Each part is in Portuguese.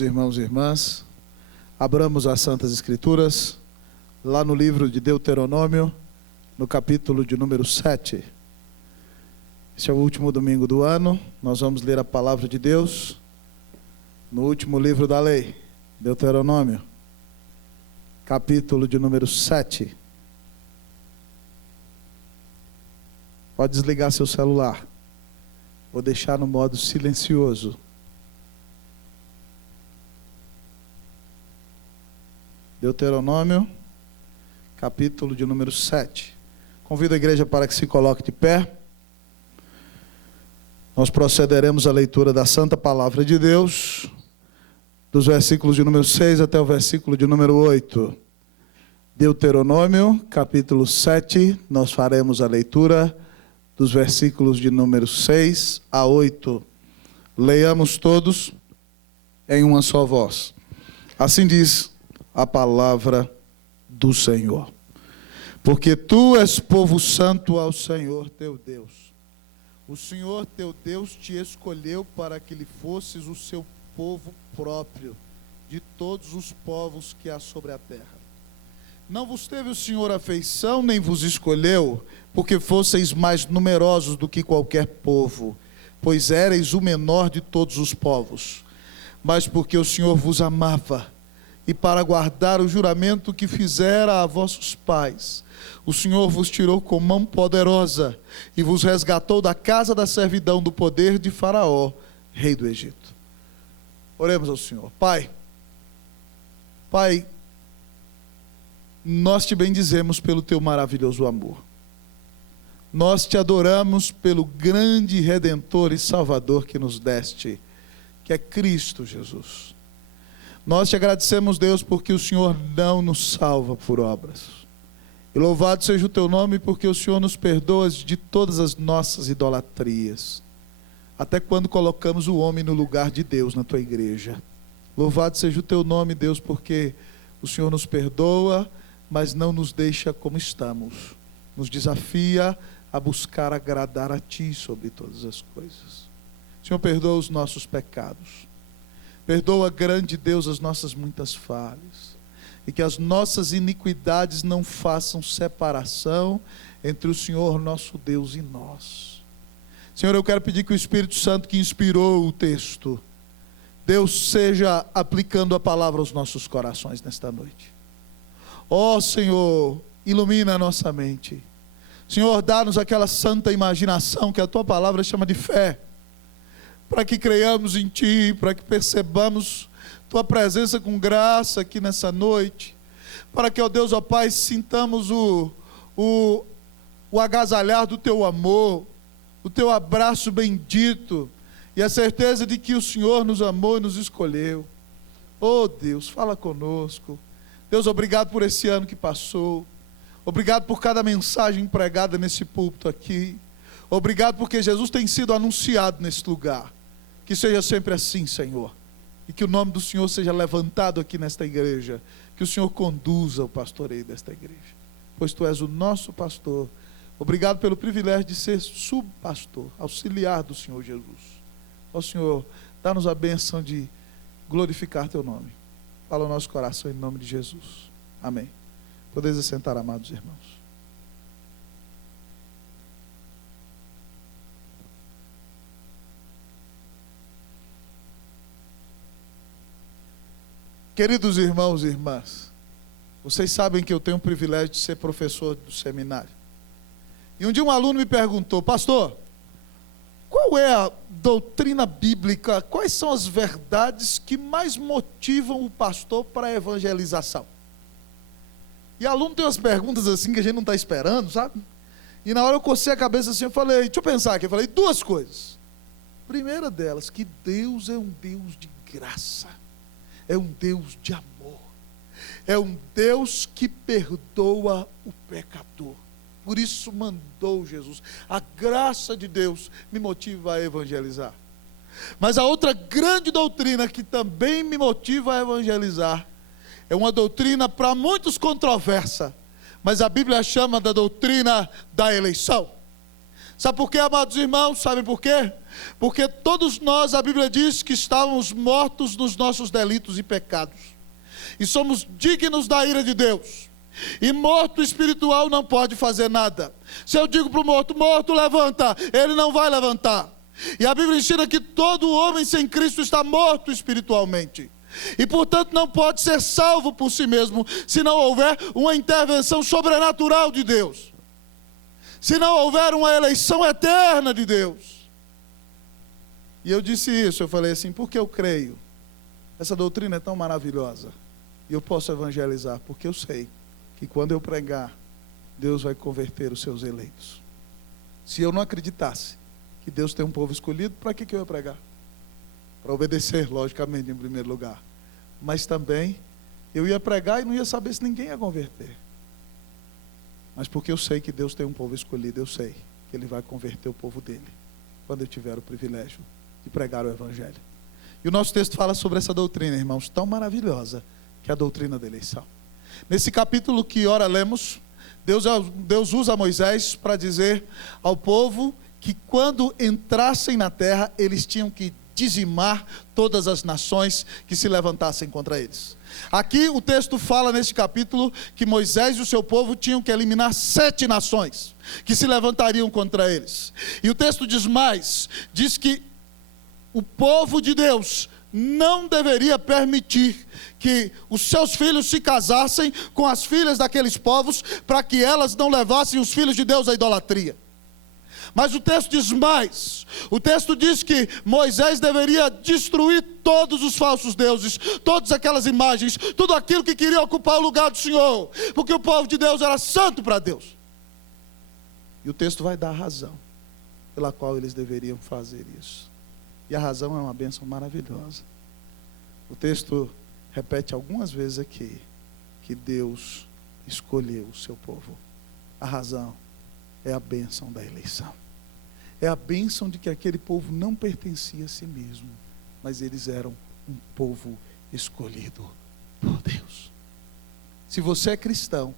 Irmãos e irmãs, abramos as Santas Escrituras, lá no livro de Deuteronômio, no capítulo de número 7. Este é o último domingo do ano, nós vamos ler a palavra de Deus no último livro da lei, Deuteronômio, capítulo de número 7. Pode desligar seu celular, vou deixar no modo silencioso. Deuteronômio, capítulo de número 7. Convido a igreja para que se coloque de pé. Nós procederemos à leitura da Santa Palavra de Deus, dos versículos de número 6 até o versículo de número 8. Deuteronômio, capítulo 7, nós faremos a leitura dos versículos de número 6 a 8. Leiamos todos em uma só voz. Assim diz a palavra do Senhor. Porque tu és povo santo ao Senhor teu Deus. O Senhor teu Deus te escolheu para que lhe fosses o seu povo próprio, de todos os povos que há sobre a terra. Não vos teve o Senhor afeição, nem vos escolheu, porque fosseis mais numerosos do que qualquer povo, pois éreis o menor de todos os povos. Mas porque o Senhor vos amava, e para guardar o juramento que fizera a vossos pais, o Senhor vos tirou com mão poderosa e vos resgatou da casa da servidão do poder de Faraó, rei do Egito. Oremos ao Senhor. Pai, nós te bendizemos pelo teu maravilhoso amor. Nós te adoramos pelo grande Redentor e Salvador que nos deste, que é Cristo Jesus. Nós te agradecemos, Deus, porque o Senhor não nos salva por obras. E louvado seja o teu nome, porque o Senhor nos perdoa de todas as nossas idolatrias. Até quando colocamos o homem no lugar de Deus na tua igreja. Louvado seja o teu nome, Deus, porque o Senhor nos perdoa, mas não nos deixa como estamos. Nos desafia a buscar agradar a ti sobre todas as coisas. Senhor, perdoa os nossos pecados. Perdoa, grande Deus, as nossas muitas falhas, e que as nossas iniquidades não façam separação entre o Senhor nosso Deus e nós. Senhor, eu quero pedir que o Espírito Santo que inspirou o texto, Deus seja aplicando a palavra aos nossos corações nesta noite. Ó Senhor, ilumina a nossa mente. Senhor, dá-nos aquela santa imaginação que a tua palavra chama de fé, para que creiamos em ti, para que percebamos tua presença com graça aqui nessa noite, para que, ó Deus, ó Pai, sintamos o agasalhar do teu amor, o teu abraço bendito, e a certeza de que o Senhor nos amou e nos escolheu. Oh Deus, fala conosco. Deus, obrigado por esse ano que passou, obrigado por cada mensagem pregada nesse púlpito aqui, obrigado porque Jesus tem sido anunciado nesse lugar. Que seja sempre assim, Senhor. E que o nome do Senhor seja levantado aqui nesta igreja. Que o Senhor conduza o pastoreio desta igreja. Pois tu és o nosso pastor. Obrigado pelo privilégio de ser subpastor, auxiliar do Senhor Jesus. Ó Senhor, dá-nos a bênção de glorificar teu nome. Fala o nosso coração em nome de Jesus. Amém. Podeis assentar, amados irmãos. Queridos irmãos e irmãs, vocês sabem que eu tenho o privilégio de ser professor do seminário. E um dia um aluno me perguntou: pastor, qual é a doutrina bíblica, quais são as verdades que mais motivam o pastor para a evangelização? E aluno tem umas perguntas assim que a gente não está esperando, sabe? E na hora eu cocei a cabeça assim, eu falei, deixa eu pensar aqui, eu falei duas coisas. Primeira delas, que Deus é um Deus de graça. É um Deus de amor. É um Deus que perdoa o pecador. Por isso mandou Jesus. A graça de Deus me motiva a evangelizar. Mas a outra grande doutrina que também me motiva a evangelizar é uma doutrina para muitos controversa, mas a Bíblia chama da doutrina da eleição. Sabe por quê, amados irmãos? Sabem por quê? Porque todos nós, a Bíblia diz que estávamos mortos nos nossos delitos e pecados, e somos dignos da ira de Deus. E morto espiritual não pode fazer nada. Se eu digo para o morto, morto, levanta, ele não vai levantar. E a Bíblia ensina que todo homem sem Cristo está morto espiritualmente, e portanto não pode ser salvo por si mesmo, se não houver uma intervenção sobrenatural de Deus, se não houver uma eleição eterna de Deus. E eu disse isso, eu falei assim, porque eu creio, essa doutrina é tão maravilhosa, e eu posso evangelizar, porque eu sei que quando eu pregar, Deus vai converter os seus eleitos. Se eu não acreditasse que Deus tem um povo escolhido, para que eu ia pregar? Para obedecer, logicamente, em primeiro lugar. Mas também, eu ia pregar e não ia saber se ninguém ia converter. Mas porque eu sei que Deus tem um povo escolhido, eu sei que Ele vai converter o povo dele, quando eu tiver o privilégio de pregar o Evangelho. E o nosso texto fala sobre essa doutrina, irmãos, tão maravilhosa, que é a doutrina da eleição. Nesse capítulo que ora lemos, Deus usa Moisés para dizer ao povo que quando entrassem na terra, eles tinham que dizimar todas as nações que se levantassem contra eles. Aqui o texto fala nesse capítulo que Moisés e o seu povo tinham que eliminar 7 nações que se levantariam contra eles. E o texto diz mais, diz que o povo de Deus não deveria permitir que os seus filhos se casassem com as filhas daqueles povos, para que elas não levassem os filhos de Deus à idolatria. Mas o texto diz mais, o texto diz que Moisés deveria destruir todos os falsos deuses, todas aquelas imagens, tudo aquilo que queria ocupar o lugar do Senhor, porque o povo de Deus era santo para Deus. E o texto vai dar a razão pela qual eles deveriam fazer isso. E a razão é uma bênção maravilhosa. O texto repete algumas vezes aqui que Deus escolheu o seu povo. A razão é a bênção da eleição. É a bênção de que aquele povo não pertencia a si mesmo, mas eles eram um povo escolhido por Deus. Se você é cristão,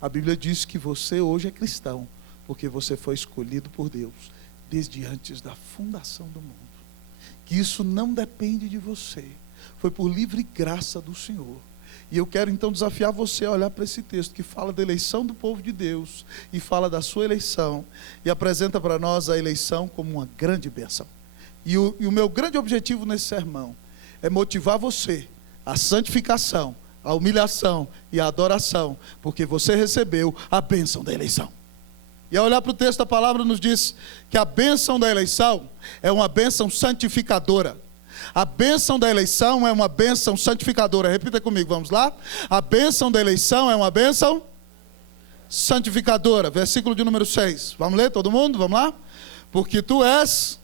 a Bíblia diz que você hoje é cristão, porque você foi escolhido por Deus desde antes da fundação do mundo. Que isso não depende de você, foi por livre graça do Senhor. E eu quero então desafiar você a olhar para esse texto que fala da eleição do povo de Deus e fala da sua eleição e apresenta para nós a eleição como uma grande bênção. E o meu grande objetivo nesse sermão é motivar você à santificação, à humilhação e à adoração, porque você recebeu a bênção da eleição. E ao olhar para o texto, a palavra nos diz que a bênção da eleição é uma bênção santificadora. A bênção da eleição é uma bênção santificadora. Repita comigo, vamos lá? A bênção da eleição é uma bênção santificadora. Versículo de número 6. Vamos ler todo mundo? Vamos lá? Porque tu és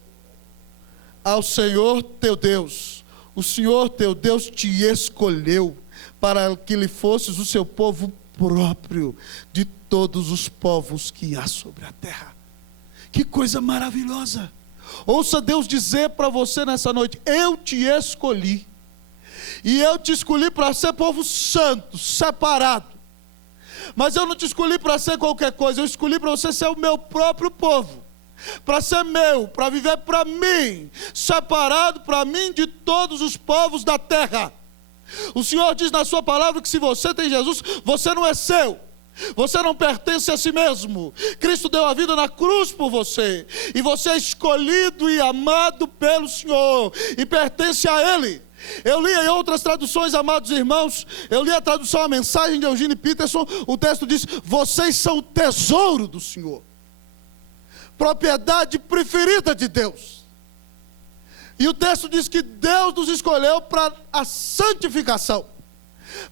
ao Senhor teu Deus. O Senhor teu Deus te escolheu para que lhe fosses o seu povo próprio de todos os povos que há sobre a terra. Que coisa maravilhosa! Ouça Deus dizer para você nessa noite: eu te escolhi, e eu te escolhi para ser povo santo, separado. Mas eu não te escolhi para ser qualquer coisa, eu escolhi para você ser o meu próprio povo, para ser meu, para viver para mim, separado para mim de todos os povos da terra. O Senhor diz na sua palavra que se você tem Jesus, você não é seu, você não pertence a si mesmo. Cristo deu a vida na cruz por você, e você é escolhido e amado pelo Senhor, e pertence a Ele. Eu li em outras traduções, amados irmãos, eu li a tradução A Mensagem de Eugene Peterson. O texto diz: vocês são o tesouro do Senhor, propriedade preferida de Deus. E o texto diz que Deus nos escolheu para a santificação,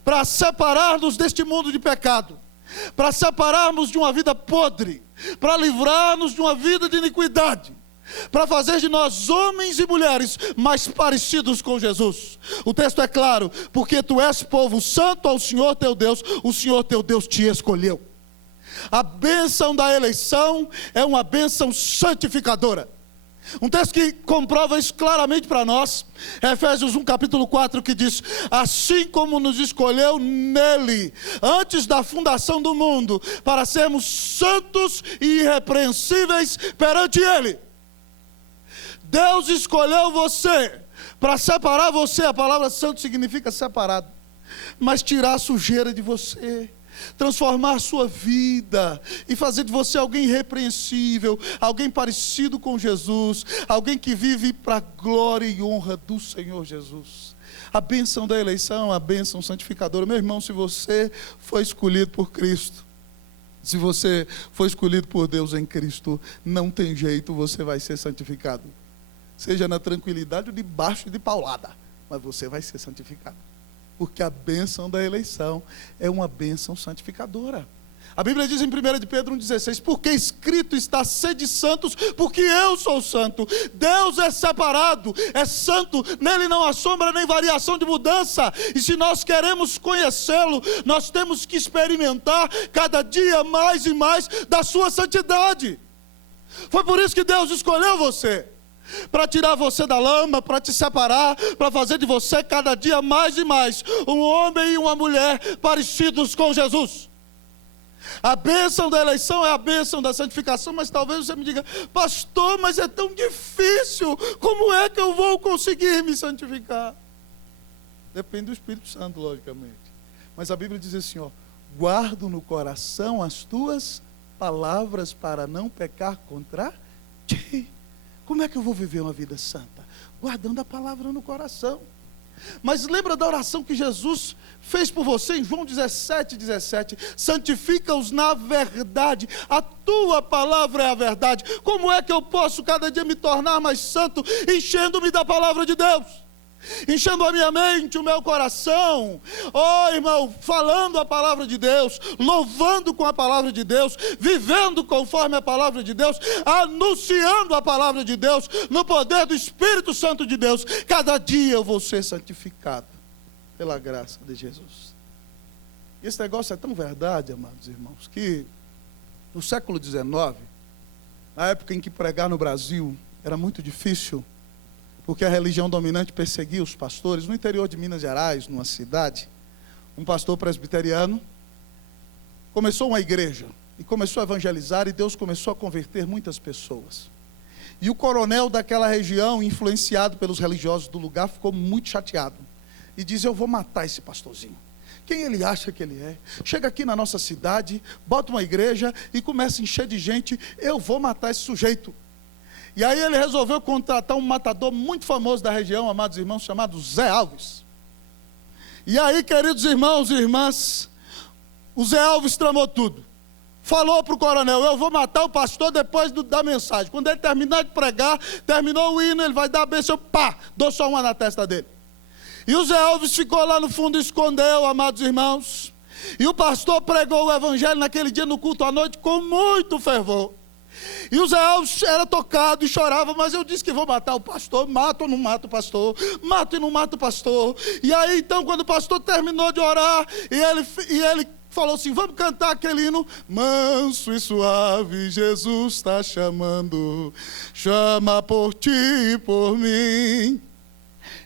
para separar-nos deste mundo de pecado, para separarmos de uma vida podre, para livrar-nos de uma vida de iniquidade, para fazer de nós homens e mulheres mais parecidos com Jesus. O texto é claro: porque tu és povo santo ao Senhor teu Deus, o Senhor teu Deus te escolheu. A bênção da eleição é uma bênção santificadora. Um texto que comprova isso claramente para nós. Efésios 1, capítulo 4, que diz: assim como nos escolheu nele, antes da fundação do mundo, para sermos santos e irrepreensíveis perante ele. Deus escolheu você para separar você. A palavra santo significa separado, mas tirar a sujeira de você, transformar a sua vida e fazer de você alguém irrepreensível, alguém parecido com Jesus, alguém que vive para a glória e honra do Senhor Jesus. A bênção da eleição, a bênção santificadora. Meu irmão, se você foi escolhido por Cristo, se você foi escolhido por Deus em Cristo, não tem jeito, você vai ser santificado. Seja na tranquilidade ou debaixo de paulada, mas você vai ser santificado. Porque a bênção da eleição é uma bênção santificadora. A Bíblia diz em 1 de Pedro 1,16: porque escrito está: sede santos, porque eu sou santo. Deus é separado, é santo, nele não há sombra nem variação de mudança. E se nós queremos conhecê-lo, nós temos que experimentar cada dia mais e mais da sua santidade. Foi por isso que Deus escolheu você, para tirar você da lama, para te separar, para fazer de você cada dia mais e mais um homem e uma mulher parecidos com Jesus. A bênção da eleição é a bênção da santificação. Mas talvez você me diga: pastor, mas é tão difícil, como é que eu vou conseguir me santificar? Depende do Espírito Santo, logicamente. Mas a Bíblia diz assim, guardo no coração as tuas palavras para não pecar contra ti. Como é que eu vou viver uma vida santa? Guardando a palavra no coração. Mas lembra da oração que Jesus fez por você em João 17:17? Santifica-os na verdade, a tua palavra é a verdade. Como é que eu posso cada dia me tornar mais santo? Enchendo-me da palavra de Deus, enchendo a minha mente, o meu coração, irmão, falando a palavra de Deus, louvando com a palavra de Deus, vivendo conforme a palavra de Deus, anunciando a palavra de Deus, no poder do Espírito Santo de Deus. Cada dia eu vou ser santificado pela graça de Jesus. E esse negócio é tão verdade, amados irmãos, que no século XIX, na época em que pregar no Brasil era muito difícil, porque a religião dominante perseguia os pastores. No interior de Minas Gerais, numa cidade, um pastor presbiteriano começou uma igreja e começou a evangelizar, e Deus começou a converter muitas pessoas. E o coronel daquela região, influenciado pelos religiosos do lugar, ficou muito chateado e diz: eu vou matar esse pastorzinho. Quem ele acha que ele é? Chega aqui na nossa cidade, bota uma igreja e começa a encher de gente. Eu vou matar esse sujeito. E aí ele resolveu contratar um matador muito famoso da região, amados irmãos, chamado Zé Alves. E aí, queridos irmãos e irmãs, o Zé Alves tramou tudo. Falou para o coronel: eu vou matar o pastor depois da mensagem. Quando ele terminar de pregar, terminou o hino, ele vai dar a bênção, pá, dou só uma na testa dele. E o Zé Alves ficou lá no fundo e escondeu, amados irmãos. E o pastor pregou o evangelho naquele dia no culto à noite com muito fervor. E o Zé Alves era tocado e chorava: mas eu disse que vou matar o pastor, mato ou não mato o pastor, mato e não mato o pastor. E aí então, quando o pastor terminou de orar, e ele falou assim: vamos cantar aquele hino: manso e suave Jesus está chamando, chama por ti e por mim.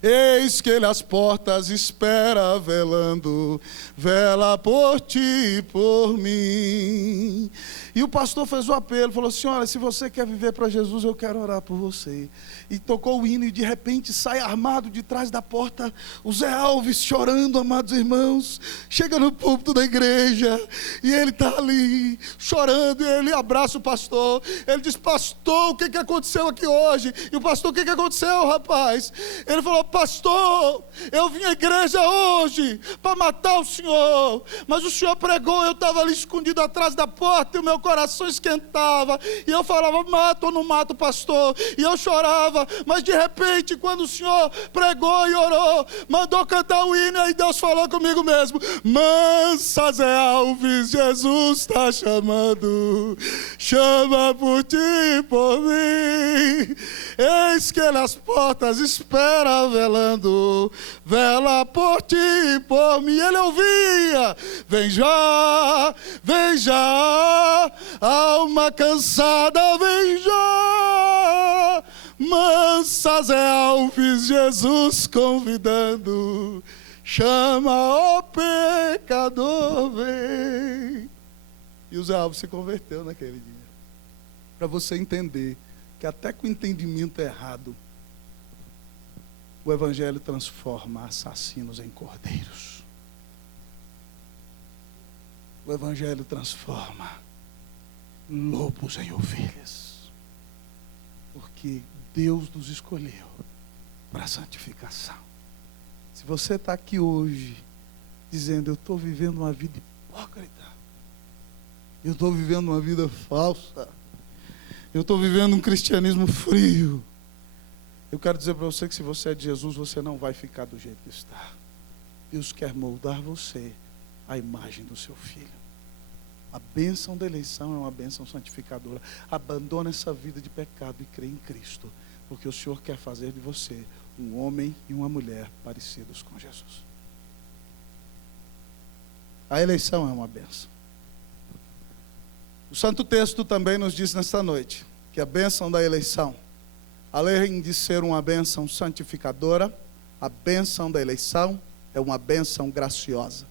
Eis que ele às portas espera velando, vela por ti e por mim. E o pastor fez o apelo, falou: senhora, se você quer viver para Jesus, eu quero orar por você. E tocou o hino, e de repente sai armado de trás da porta o Zé Alves, chorando, amados irmãos. Chega no púlpito da igreja, e ele está ali, chorando, e ele abraça o pastor. Ele diz: pastor, o que aconteceu aqui hoje? E o pastor: o que aconteceu, rapaz? Ele falou: pastor, eu vim à igreja hoje para matar o senhor, mas o senhor pregou, eu estava ali escondido atrás da porta, e o meu coração esquentava, e eu falava: mato ou não mato o pastor? E eu chorava, mas de repente, quando o senhor pregou e orou, mandou cantar o hino, aí Deus falou comigo mesmo: mansa Zé Alves, Jesus está chamando, chama por ti e por mim. Eis que ele às portas espera velando, vela por ti e por mim. Ele ouvia: vem já, alma cansada, vem já, Mansas Elves, Jesus convidando, chama o pecador, vem. E o Zé Alves se converteu naquele dia. Para você entender que até com o entendimento errado, o Evangelho transforma assassinos em cordeiros. O Evangelho transforma lobos em ovelhas. Porque Deus nos escolheu para a santificação. Se você está aqui hoje dizendo, eu estou vivendo uma vida hipócrita, eu estou vivendo uma vida falsa, eu estou vivendo um cristianismo frio, eu quero dizer para você que se você é de Jesus, você não vai ficar do jeito que está. Deus quer moldar você à imagem do seu Filho. A bênção da eleição é uma bênção santificadora. Abandona essa vida de pecado e crê em Cristo, porque o Senhor quer fazer de você um homem e uma mulher parecidos com Jesus. A eleição é uma bênção. O Santo Texto também nos diz nesta noite que a bênção da eleição, além de ser uma bênção santificadora, a bênção da eleição é uma bênção graciosa.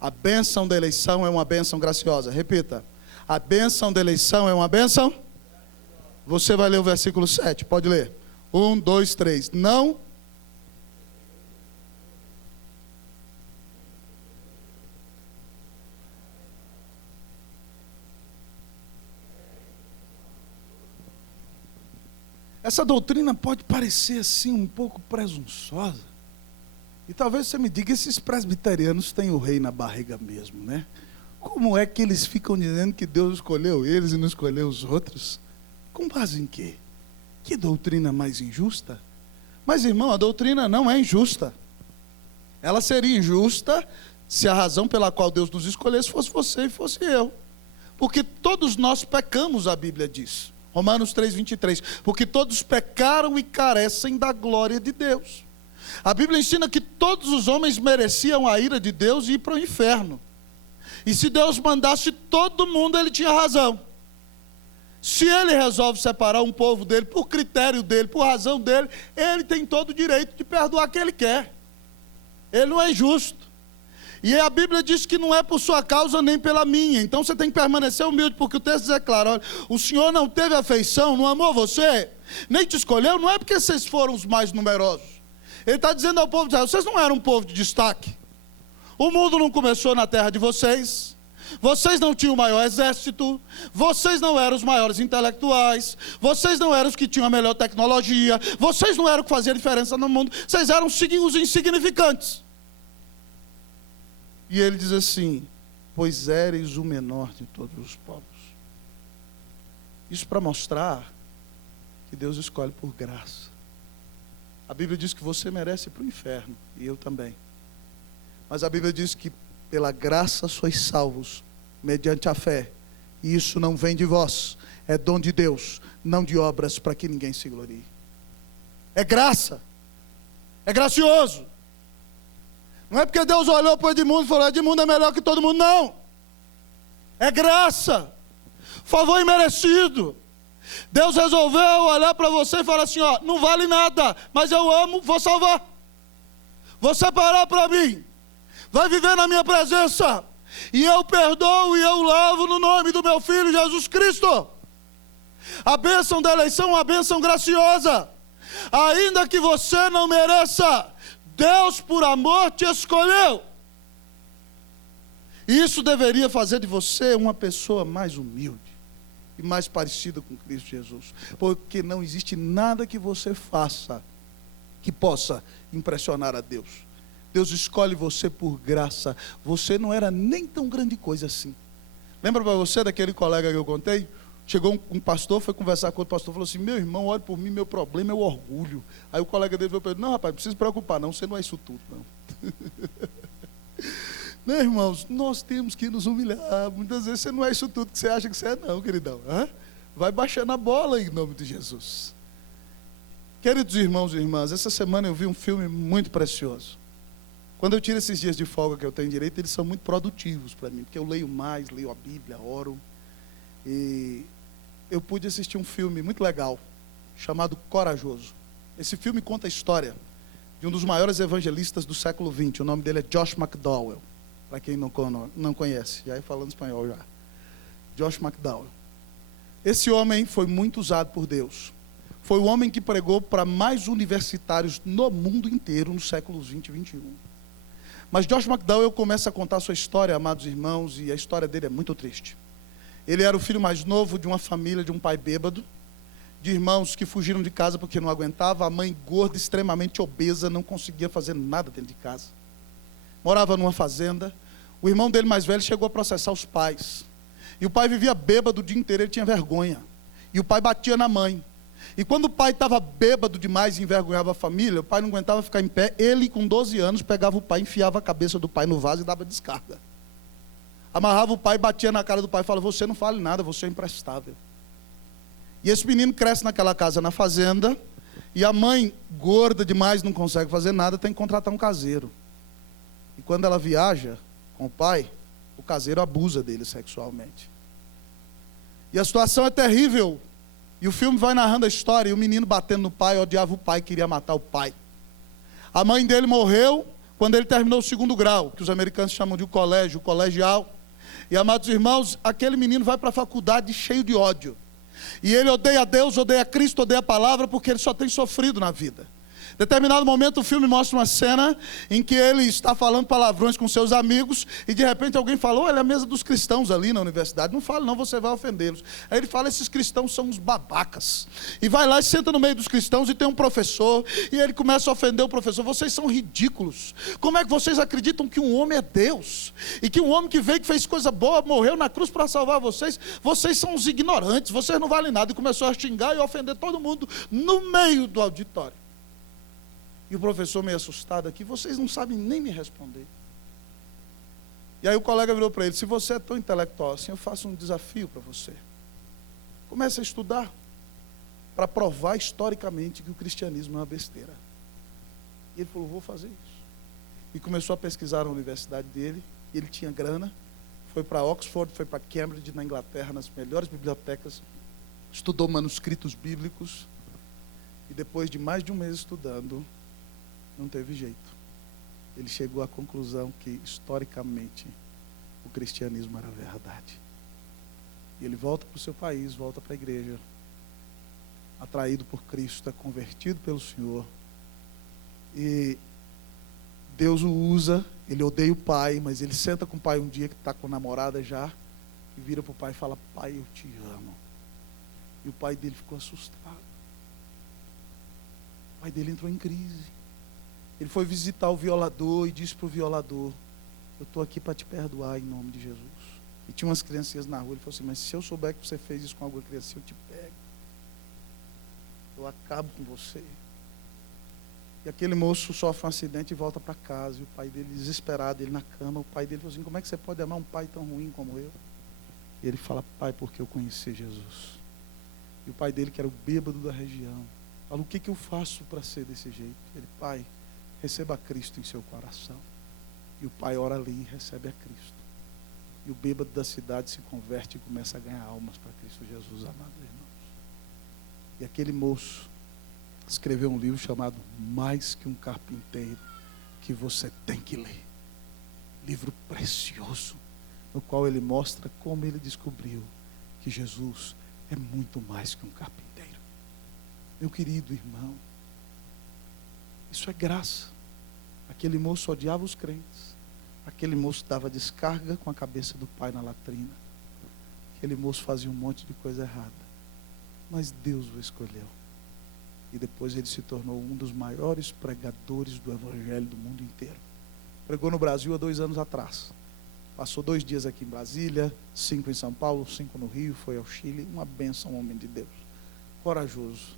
A bênção da eleição é uma bênção graciosa. Repita. A bênção da eleição é uma bênção? Você vai ler o versículo 7. Pode ler. 1, 2, 3. Não. Essa doutrina pode parecer assim um pouco presunçosa. E talvez você me diga, esses presbiterianos têm o rei na barriga mesmo, né? Como é que eles ficam dizendo que Deus escolheu eles e não escolheu os outros? Com base em quê? Que doutrina mais injusta? Mas, irmão, a doutrina não é injusta. Ela seria injusta se a razão pela qual Deus nos escolhesse fosse você e fosse eu. Porque todos nós pecamos, a Bíblia diz. Romanos 3:23. Porque todos pecaram e carecem da glória de Deus. A Bíblia ensina que todos os homens mereciam a ira de Deus e ir para o inferno. E se Deus mandasse todo mundo, ele tinha razão. Se ele resolve separar um povo dele, por critério dele, por razão dele, ele tem todo o direito de perdoar quem ele quer. Ele não é injusto. E a Bíblia diz que não é por sua causa nem pela minha. Então você tem que permanecer humilde, porque o texto diz claro, olha, o Senhor não teve afeição, não amou você, nem te escolheu, não é porque vocês foram os mais numerosos. Ele está dizendo ao povo de Israel, vocês não eram um povo de destaque. O mundo não começou na terra de vocês. Vocês não tinham o maior exército. Vocês não eram os maiores intelectuais. Vocês não eram os que tinham a melhor tecnologia. Vocês não eram o que fazia diferença no mundo. Vocês eram os insignificantes. E ele diz assim, pois éreis o menor de todos os povos. Isso para mostrar que Deus escolhe por graça. A Bíblia diz que você merece ir para o inferno, e eu também. Mas a Bíblia diz que pela graça sois salvos, mediante a fé. E isso não vem de vós, é dom de Deus, não de obras para que ninguém se glorie. É graça, é gracioso. Não é porque Deus olhou para Edmundo e falou, Edmundo é melhor que todo mundo, não. É graça, favor imerecido. Deus resolveu olhar para você e falar assim, ó, não vale nada, mas eu amo, vou salvar. Vou separar para mim. Vai viver na minha presença. E eu perdoo e eu lavo no nome do meu Filho Jesus Cristo. A bênção da eleição é uma bênção graciosa. Ainda que você não mereça, Deus por amor te escolheu. Isso deveria fazer de você uma pessoa mais humilde e mais parecida com Cristo Jesus, porque não existe nada que você faça que possa impressionar a Deus. Deus escolhe você por graça. Você não era nem tão grande coisa assim. Lembra para você daquele colega que eu contei? Chegou um pastor, foi conversar com outro pastor, falou assim, meu irmão, olhe por mim, meu problema é o orgulho. Aí o colega dele falou para ele, não rapaz, não precisa se preocupar não, você não é isso tudo não. Não, irmãos, nós temos que nos humilhar. Muitas vezes você não é isso tudo que você acha que você é, não, queridão. Vai baixando a bola em nome de Jesus. Queridos irmãos e irmãs, essa semana eu vi um filme muito precioso. Quando eu tiro esses dias de folga que eu tenho direito, eles são muito produtivos para mim, porque eu leio mais, leio a Bíblia, oro. E eu pude assistir um filme muito legal, chamado Corajoso. Esse filme conta a história de um dos maiores evangelistas do século XX. O nome dele é Josh McDowell, para quem não conhece. Já falando espanhol já. Josh McDowell. Esse homem foi muito usado por Deus. Foi o homem que pregou para mais universitários no mundo inteiro no século 20 e 21. Mas Josh McDowell começa a contar a sua história, amados irmãos, e a história dele é muito triste. Ele era o filho mais novo de uma família de um pai bêbado, de irmãos que fugiram de casa porque não aguentava, a mãe gorda, extremamente obesa, não conseguia fazer nada dentro de casa. Morava numa fazenda. O irmão dele mais velho chegou a processar os pais. E o pai vivia bêbado o dia inteiro, ele tinha vergonha. E o pai batia na mãe. E quando o pai estava bêbado demais e envergonhava a família, o pai não aguentava ficar em pé, ele com 12 anos pegava o pai, enfiava a cabeça do pai no vaso e dava descarga. Amarrava o pai, batia na cara do pai e falava: você não vale nada, você é imprestável. E esse menino cresce naquela casa, na fazenda, e a mãe, gorda demais, não consegue fazer nada, tem que contratar um caseiro. E quando ela viaja com o pai, o caseiro abusa dele sexualmente. E a situação é terrível. E o filme vai narrando a história, e o menino batendo no pai, odiava o pai, queria matar o pai. A mãe dele morreu quando ele terminou o 2º grau, que os americanos chamam de colégio, colegial. E, amados irmãos, aquele menino vai para a faculdade cheio de ódio. E ele odeia Deus, odeia Cristo, odeia a palavra, porque ele só tem sofrido na vida. Em determinado momento o filme mostra uma cena em que ele está falando palavrões com seus amigos e de repente alguém falou: olha a mesa dos cristãos ali na universidade. Não fale não, você vai ofendê-los. Aí ele fala: esses cristãos são uns babacas. E vai lá e senta no meio dos cristãos e tem um professor. E ele começa a ofender o professor: vocês são ridículos. Como é que vocês acreditam que um homem é Deus? E que um homem que veio, que fez coisa boa, morreu na cruz para salvar vocês? Vocês são os ignorantes, vocês não valem nada. E começou a xingar e a ofender todo mundo no meio do auditório. E o professor meio assustado aqui: vocês não sabem nem me responder. E aí o colega virou para ele: se você é tão intelectual assim, eu faço um desafio para você. Comece a estudar para provar historicamente que o cristianismo é uma besteira. E ele falou: vou fazer isso. E começou a pesquisar na universidade dele. Ele tinha grana, foi para Oxford, foi para Cambridge, na Inglaterra, nas melhores bibliotecas, estudou manuscritos bíblicos. E depois de mais de um mês estudando, não teve jeito. Ele chegou à conclusão que, historicamente, o cristianismo era verdade. E ele volta para o seu país, volta para a igreja, atraído por Cristo, é convertido pelo Senhor. E Deus o usa. Ele odeia o pai, mas ele senta com o pai um dia que está com a namorada já, e vira para o pai e fala: pai, eu te amo. E o pai dele ficou assustado. O pai dele entrou em crise. Ele foi visitar o violador e disse para o violador: eu estou aqui para te perdoar em nome de Jesus. E tinha umas criancinhas na rua. Ele falou assim: mas se eu souber que você fez isso com alguma criança, eu te pego. Eu acabo com você. E aquele moço sofre um acidente e volta para casa. E o pai dele, desesperado, ele na cama. O pai dele falou assim: como é que você pode amar um pai tão ruim como eu? E ele fala: pai, porque eu conheci Jesus. E o pai dele, que era o bêbado da região, fala: o que eu faço para ser desse jeito? Ele: pai, receba a Cristo em seu coração. E o pai ora ali e recebe a Cristo. E o bêbado da cidade se converte e começa a ganhar almas para Cristo Jesus, amados irmãos. E aquele moço escreveu um livro chamado Mais que um Carpinteiro, que você tem que ler. Livro precioso, no qual ele mostra como ele descobriu que Jesus é muito mais que um carpinteiro. Meu querido irmão, isso é graça. Aquele moço odiava os crentes. Aquele moço dava descarga com a cabeça do pai na latrina. Aquele moço fazia um monte de coisa errada. Mas Deus o escolheu. E depois ele se tornou um dos maiores pregadores do evangelho do mundo inteiro. Pregou no Brasil há 2 anos atrás. Passou 2 dias aqui em Brasília, 5 em São Paulo, 5 no Rio, foi ao Chile. Uma bênção, homem de Deus. Corajoso.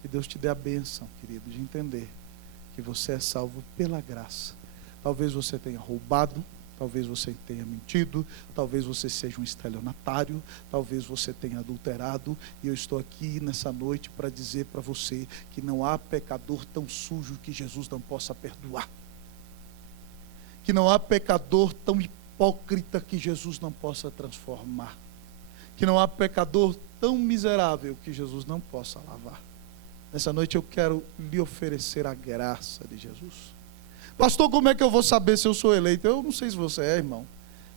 Que Deus te dê a bênção, querido, de entender que você é salvo pela graça. Talvez você tenha roubado, talvez você tenha mentido, talvez você seja um estelionatário, talvez você tenha adulterado, e eu estou aqui nessa noite para dizer para você que não há pecador tão sujo que Jesus não possa perdoar. Que não há pecador tão hipócrita que Jesus não possa transformar. Que não há pecador tão miserável que Jesus não possa lavar. Nessa noite eu quero lhe oferecer a graça de Jesus. Pastor, como é que eu vou saber se eu sou eleito? Eu não sei se você é, irmão,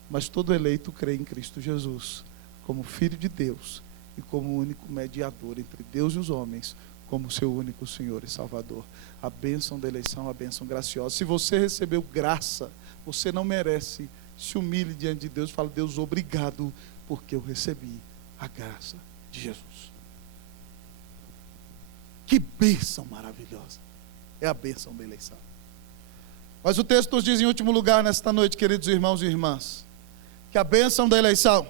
mas todo eleito crê em Cristo Jesus, como Filho de Deus e como único mediador entre Deus e os homens, como seu único Senhor e Salvador. A bênção da eleição, a bênção graciosa. Se você recebeu graça, você não merece, se humilhe diante de Deus e fala: Deus, obrigado, porque eu recebi a graça de Jesus. Que bênção maravilhosa é a bênção da eleição. Mas o texto nos diz em último lugar nesta noite, queridos irmãos e irmãs, que a bênção da eleição,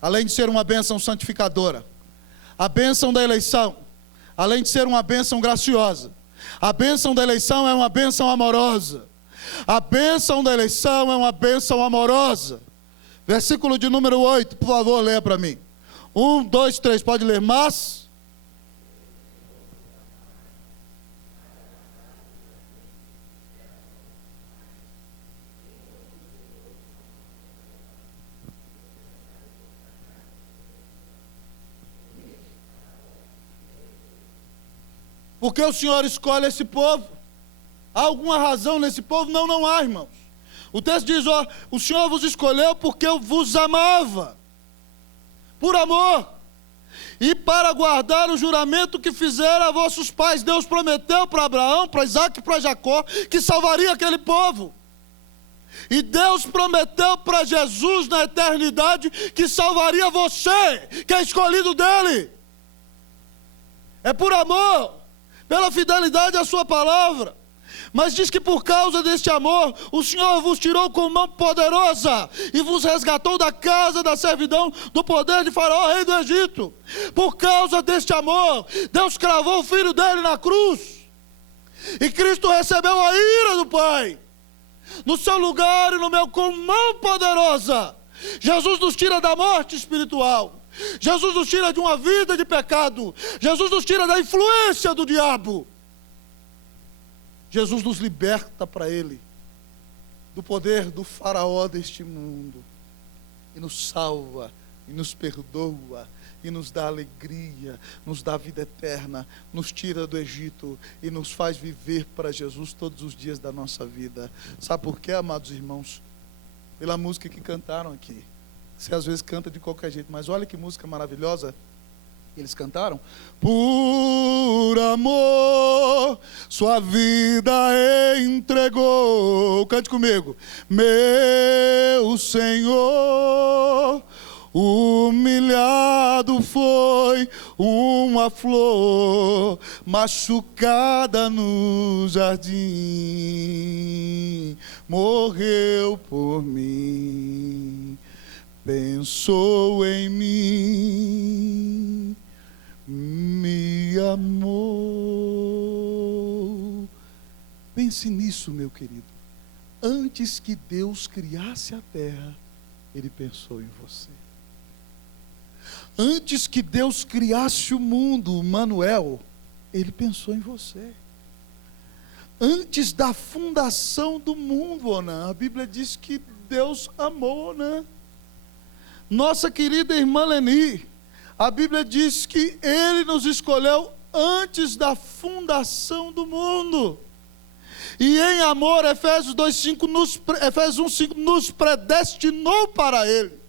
além de ser uma bênção santificadora, a bênção da eleição, além de ser uma bênção graciosa, a bênção da eleição é uma bênção amorosa. A bênção da eleição é uma bênção amorosa. Versículo de número 8, por favor, leia para mim. 1, 2, 3, pode ler. Mas porque o Senhor escolhe esse povo? Há alguma razão nesse povo? Não, não há, irmãos. O texto diz: ó, o Senhor vos escolheu porque eu vos amava, por amor, e para guardar o juramento que fizera a vossos pais. Deus prometeu para Abraão, para Isaac e para Jacó que salvaria aquele povo. E Deus prometeu para Jesus na eternidade que salvaria você, que é escolhido dele. É por amor, pela fidelidade à sua palavra. Mas diz que por causa deste amor, o Senhor vos tirou com mão poderosa e vos resgatou da casa da servidão, do poder de Faraó, rei do Egito. Por causa deste amor, Deus cravou o Filho dele na cruz. E Cristo recebeu a ira do Pai no seu lugar e no meu, com mão poderosa. Jesus nos tira da morte espiritual. Jesus nos tira de uma vida de pecado. Jesus nos tira da influência do diabo. Jesus nos liberta para Ele do poder do faraó deste mundo, e nos salva, e nos perdoa, e nos dá alegria, nos dá vida eterna, nos tira do Egito e nos faz viver para Jesus todos os dias da nossa vida. Sabe por quê, amados irmãos? Pela música que cantaram aqui. Você às vezes canta de qualquer jeito, mas olha que música maravilhosa eles cantaram. Por amor, sua vida entregou. Cante comigo. Meu Senhor, humilhado foi uma flor machucada no jardim, morreu por mim, pensou em mim, me amou. Pense nisso, meu querido. Antes que Deus criasse a terra, Ele pensou em você. Antes que Deus criasse o mundo, Manuel, Ele pensou em você. Antes da fundação do mundo, Onã, a Bíblia diz que Deus amou Onã. Nossa querida irmã Leni, a Bíblia diz que Ele nos escolheu antes da fundação do mundo. E em amor, Efésios 1:5 nos predestinou para Ele.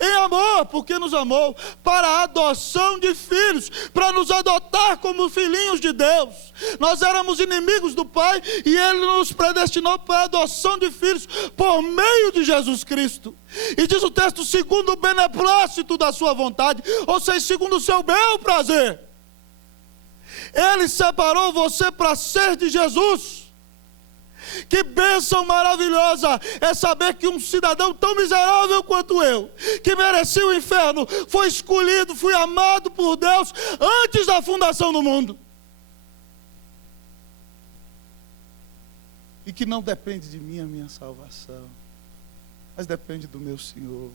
Em amor, porque nos amou, para a adoção de filhos, para nos adotar como filhinhos de Deus. Nós éramos inimigos do Pai e Ele nos predestinou para a adoção de filhos por meio de Jesus Cristo. E diz o texto, segundo o beneplácito da sua vontade, ou seja, segundo o seu bel prazer. Ele separou você para ser de Jesus. Que bênção maravilhosa é saber que um cidadão tão miserável quanto eu, que merecia o inferno, foi escolhido, foi amado por Deus antes da fundação do mundo. E que não depende de mim a minha salvação, mas depende do meu Senhor.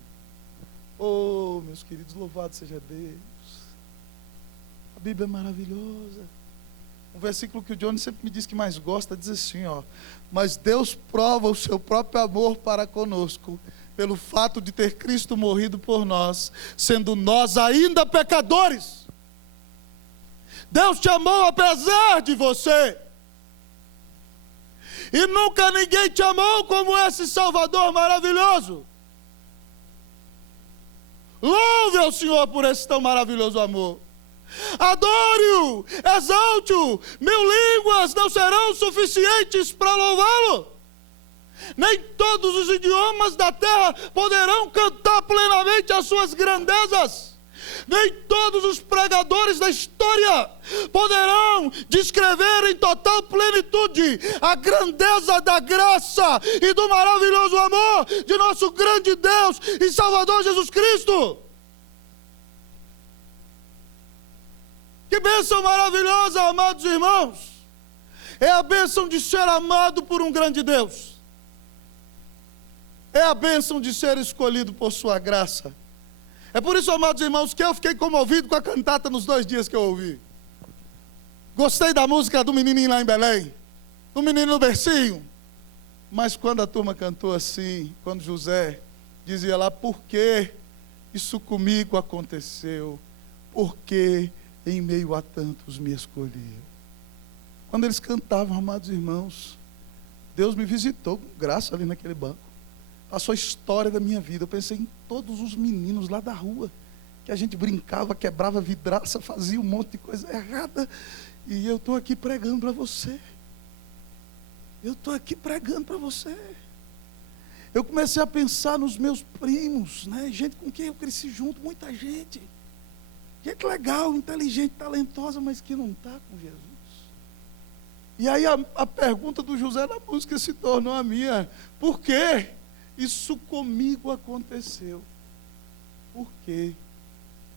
Oh, meus queridos, louvado seja Deus. A Bíblia é maravilhosa. Um versículo que o Johnny sempre me diz que mais gosta, diz assim, ó: mas Deus prova o seu próprio amor para conosco, pelo fato de ter Cristo morrido por nós, sendo nós ainda pecadores. Deus te amou apesar de você. E nunca ninguém te amou como esse Salvador maravilhoso. Louve ao Senhor por esse tão maravilhoso amor. Adore-o, exalte-o. 1000 línguas não serão suficientes para louvá-lo. Nem todos os idiomas da terra poderão cantar plenamente as suas grandezas. Nem todos os pregadores da história poderão descrever em total plenitude a grandeza da graça e do maravilhoso amor de nosso grande Deus e Salvador Jesus Cristo. Que bênção maravilhosa, amados irmãos! É a bênção de ser amado por um grande Deus. É a bênção de ser escolhido por sua graça. É por isso, amados irmãos, que eu fiquei comovido com a cantata nos 2 dias que eu ouvi. Gostei da música do menininho lá em Belém, do menino no bercinho. Mas quando a turma cantou assim, quando José dizia lá, por que isso comigo aconteceu? Por que em meio a tantos me escolheu? Quando eles cantavam, amados irmãos, Deus me visitou com graça ali naquele banco. Passou a história da minha vida. Eu pensei em todos os meninos lá da rua, que a gente brincava, quebrava vidraça, fazia um monte de coisa errada. E eu estou aqui pregando para você. Eu estou aqui pregando para você. Eu comecei a pensar nos meus primos, né? Gente com quem eu cresci junto, muita gente. Gente legal, inteligente, talentosa, mas que não está com Jesus. E aí a pergunta do José na música se tornou a minha. Por quê? Isso comigo aconteceu. Por quê?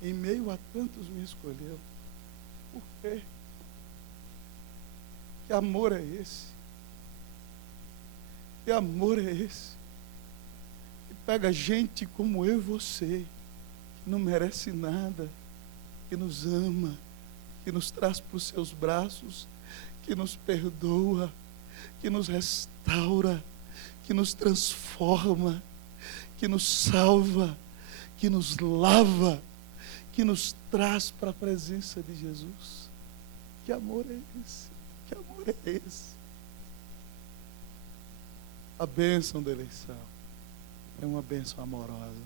Em meio a tantos me escolheu. Por quê? Que amor é esse? Que amor é esse? Que pega gente como eu e você, que não merece nada, que nos ama, que nos traz para os seus braços, que nos perdoa, que nos restaura, que nos transforma, que nos salva, que nos lava, que nos traz para a presença de Jesus. Que amor é esse? Que amor é esse? A bênção da eleição é uma bênção amorosa.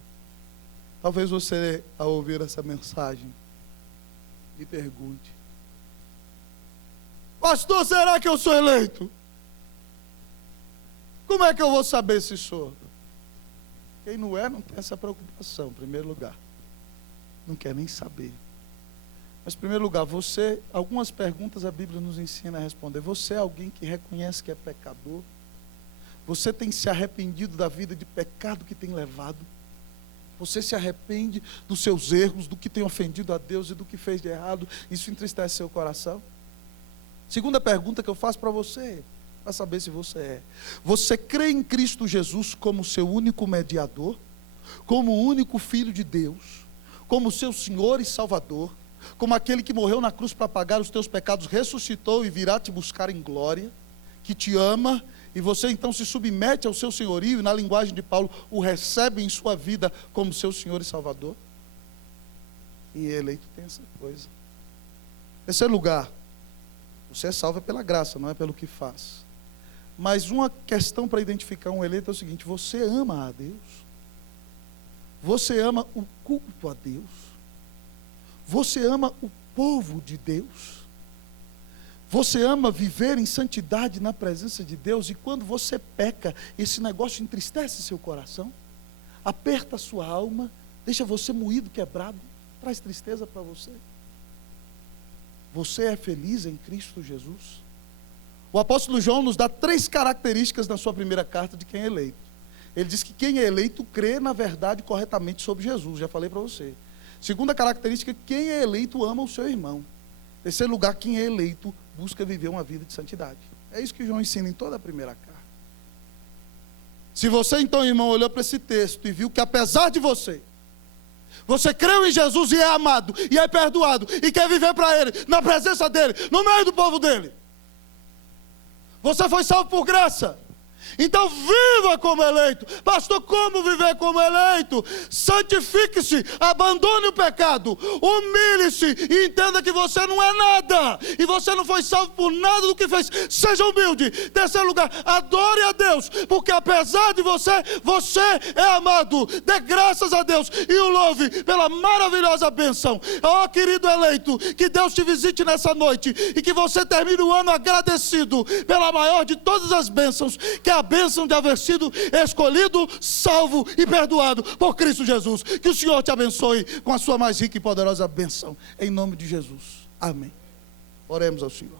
Talvez você, ao ouvir essa mensagem, me pergunte: pastor, será que eu sou eleito? Como é que eu vou saber se sou? Quem não é, não tem essa preocupação, em primeiro lugar. Não quer nem saber. Mas, em primeiro lugar, você, algumas perguntas a Bíblia nos ensina a responder. Você é alguém que reconhece que é pecador? Você tem se arrependido da vida de pecado que tem levado? Você se arrepende dos seus erros, do que tem ofendido a Deus e do que fez de errado? Isso entristece seu coração? Segunda pergunta que eu faço para você, para saber se você é: você crê em Cristo Jesus como seu único mediador, como o único Filho de Deus, como seu Senhor e Salvador, como aquele que morreu na cruz para pagar os teus pecados, ressuscitou e virá te buscar em glória, que te ama, e você então se submete ao seu senhorio e, na linguagem de Paulo, o recebe em sua vida como seu Senhor e Salvador? E eleito tem essa coisa. Terceiro lugar, você é salvo pela graça, não é pelo que faz. Mas uma questão para identificar um eleito é o seguinte: você ama a Deus? Você ama o culto a Deus? Você ama o povo de Deus? Você ama viver em santidade na presença de Deus? E quando você peca, esse negócio entristece seu coração, aperta a sua alma, deixa você moído, quebrado, traz tristeza para você? Você é feliz em Cristo Jesus? O apóstolo João nos dá 3 características na sua primeira carta de quem é eleito. Ele diz que quem é eleito crê na verdade corretamente sobre Jesus, já falei para você. Segunda característica, quem é eleito ama o seu irmão. Terceiro lugar, quem é eleito busca viver uma vida de santidade. É isso que João ensina em toda a primeira carta. Se você então, irmão, olhou para esse texto e viu que apesar de você creu em Jesus e é amado, e é perdoado, e quer viver para Ele, na presença dEle, no meio do povo dEle. Você foi salvo por graça. Então viva como eleito. Pastor, como viver como eleito? Santifique-se, abandone o pecado, humilhe-se e entenda que você não é nada, e você não foi salvo por nada do que fez. Seja humilde. Terceiro lugar, adore a Deus, porque apesar de você é amado. Dê graças a Deus e o louve pela maravilhosa bênção. Ó querido eleito, que Deus te visite nessa noite e que você termine o ano agradecido pela maior de todas as bênçãos, que é a bênção de haver sido escolhido, salvo e perdoado por Cristo Jesus. Que o Senhor te abençoe com a sua mais rica e poderosa bênção, em nome de Jesus. Amém. Oremos ao Senhor.